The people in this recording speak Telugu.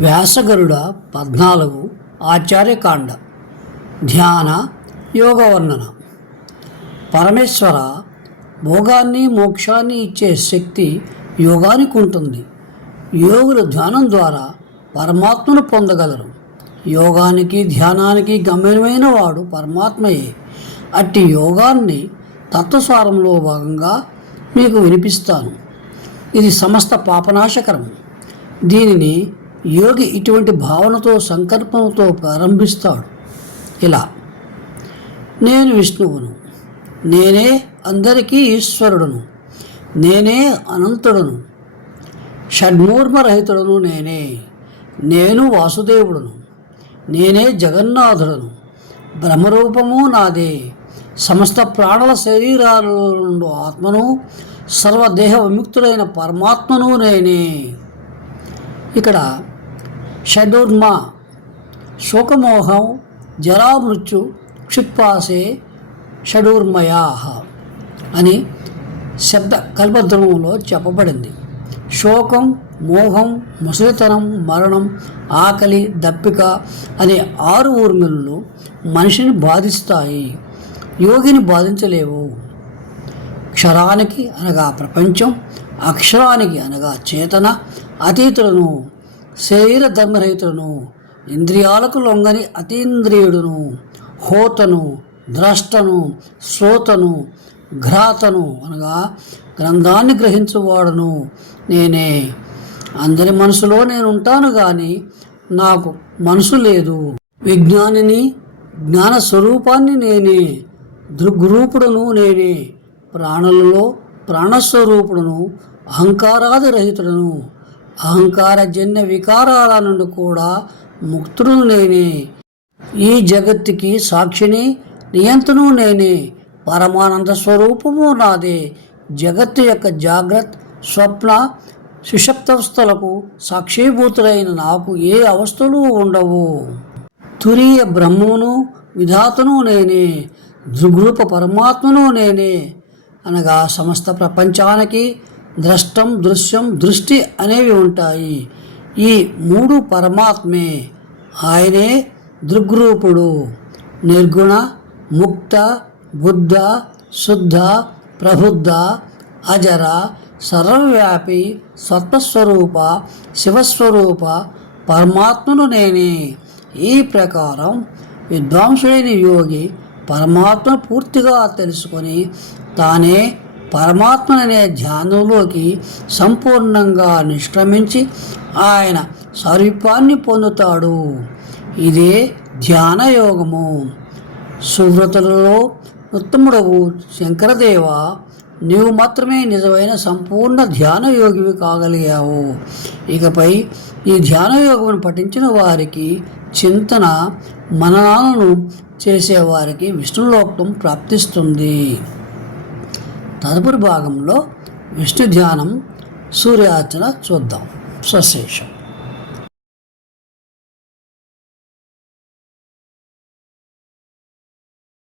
వ్యాసగరుడ పద్నాలుగు ఆచార్యకాండ ధ్యాన యోగవర్ణన. పరమేశ్వర భోగాన్ని మోక్షాన్ని ఇచ్చే శక్తి యోగానికి ఉంటుంది. యోగులు ధ్యానం ద్వారా పరమాత్మను పొందగలరు. యోగానికి ధ్యానానికి గమ్యమైన వాడు పరమాత్మయే. అట్టి యోగాన్ని తత్వసారంలో భాగంగా మీకు వినిపిస్తాను. ఇది సమస్త పాపనాశకరం. దీనిని యోగి ఇటువంటి భావనతో సంకల్పంతో ప్రారంభిస్తాడు. ఇలా నేను విష్ణువును నేనే అందరికీ ఈశ్వరుడును నేనే అనంతుడును షడ్మూర్మరహితుడును నేనే నేను వాసుదేవుడును నేనే జగన్నాథుడను బ్రహ్మరూపము నాదే సమస్త ప్రాణుల శరీరాలలో నుండి ఆత్మను సర్వదేహ విముక్తుడైన పరమాత్మను నేనే. ఇక్కడ షడుర్మ శోకమోహం జరామృత్యు క్షిప్పాసే షడూర్మయా అని శబ్ద కల్పద్రమంలో చెప్పబడింది. శోకం మోహం ముసలితనం మరణం ఆకలి దప్పిక అనే ఆరు ఊర్మిళ్ళు మనిషిని బాధిస్తాయి. యోగిని బాధించలేవు. క్షరానికి అనగా ప్రపంచం అక్షరానికి అనగా చేతన అతీతులను శరీర ధర్మరహితుడును ఇంద్రియాలకు లొంగని అతీంద్రియుడును హోతను ద్రష్టను శ్రోతను ఘ్రాతను అనగా గ్రంథాన్ని గ్రహించువాడును నేనే. అందరి మనసులో నేను ఉంటాను కానీ నాకు మనసు లేదు. విజ్ఞానిని జ్ఞాన స్వరూపాన్ని నేనే దృగ్రూపుడును నేనే ప్రాణులలో ప్రాణస్వరూపుడును అహంకారాది రహితుడును. అహంకారజన్య వికారాల నుండి కూడా ముక్తుడును నేనే. ఈ జగత్తుకి సాక్షిని నియంత్రణు నేనే. పరమానంద స్వరూపము నాదే. జగత్తు యొక్క జాగ్రత్త స్వప్న సుషప్తవస్థలకు సాక్షీభూతులైన నాకు ఏ అవస్థలు ఉండవు. తురియ బ్రహ్మను విధాతను నేనే. దృగ్రూప పరమాత్మను నేనే. అనగా సమస్త ప్రపంచానికి ద్రష్టం దృశ్యం దృష్టి అనేవి ఉంటాయి. ఈ మూడు పరమాత్మే ఆయనే దృగ్రూపుడు. నిర్గుణ ముక్త బుద్ధ శుద్ధ ప్రబుద్ధ అజర సర్వవ్యాపి స్వత్వస్వరూప శివస్వరూప పరమాత్మను నేనే. ఈ ప్రకారం విద్వాంసుడైన యోగి పరమాత్మ పూర్తిగా తెలుసుకొని తానే పరమాత్మననే ధ్యానంలోకి సంపూర్ణంగా నిష్క్రమించి ఆయన స్వరూపాన్ని పొందుతాడు. ఇదే ధ్యాన యోగము సువ్రతులలో ఉత్తముడవు శంకరదేవ నీవు మాత్రమే నిజమైన సంపూర్ణ ధ్యాన యోగివి కాగలిగావు. ఇకపై ఈ ధ్యాన యోగమును పఠించిన వారికి చింతన మననాలను చేసేవారికి విష్ణులోకం ప్రాప్తిస్తుంది. తదుపరి భాగంలో విష్ణు ధ్యానం సూర్యార్చన చూద్దాం. సశేషం.